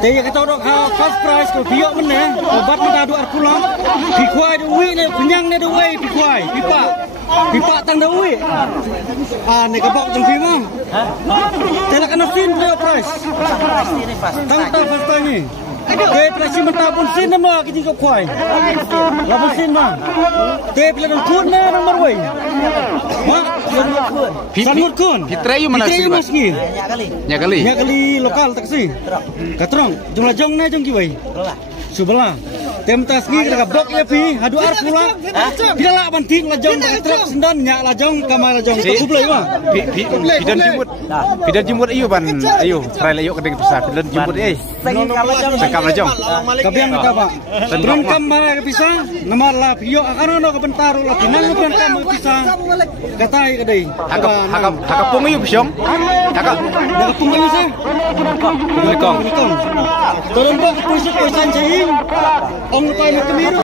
Tapi kata orang cost price kau biok mana? Obat mana ada pulang? Pikwai duwi ni, penyang ni duwi pikwai, pipa tang duwi. Ni kebak jengki mah. Tidak kena sin dia price. Tang pasta ni. Tapi price mentah pun sin nama kita kau kuai. Lapun sin mah. Tapi bila kun ni nomor wei. Mak, sanur kun. Fitrayu mana sih? Fitrayu mas ni. Nyakali Lokal taksi. Katrong, jumlah jong ni jong kiwai. Sebelah. Temtas ni kita bok ya pi, hadu ar pula. Kita lah banting lajong truk sendan nyak lajong kamar lajong. Kublai mah. Pidan jemput ayu ban ayu. Trail ayu kedeng pisah. Pidan jemput Sekam lajong. Kabiang kita pak. Turun kamar ke pisah. Nomor lah pio akan ono ke bentar lah. Timang turun kamar pisah. Katai kedai. Hakapung ayu pisong. Hakapung ayu sah. Turun pak pusuk pesan cahing. Ông coi một cái miếng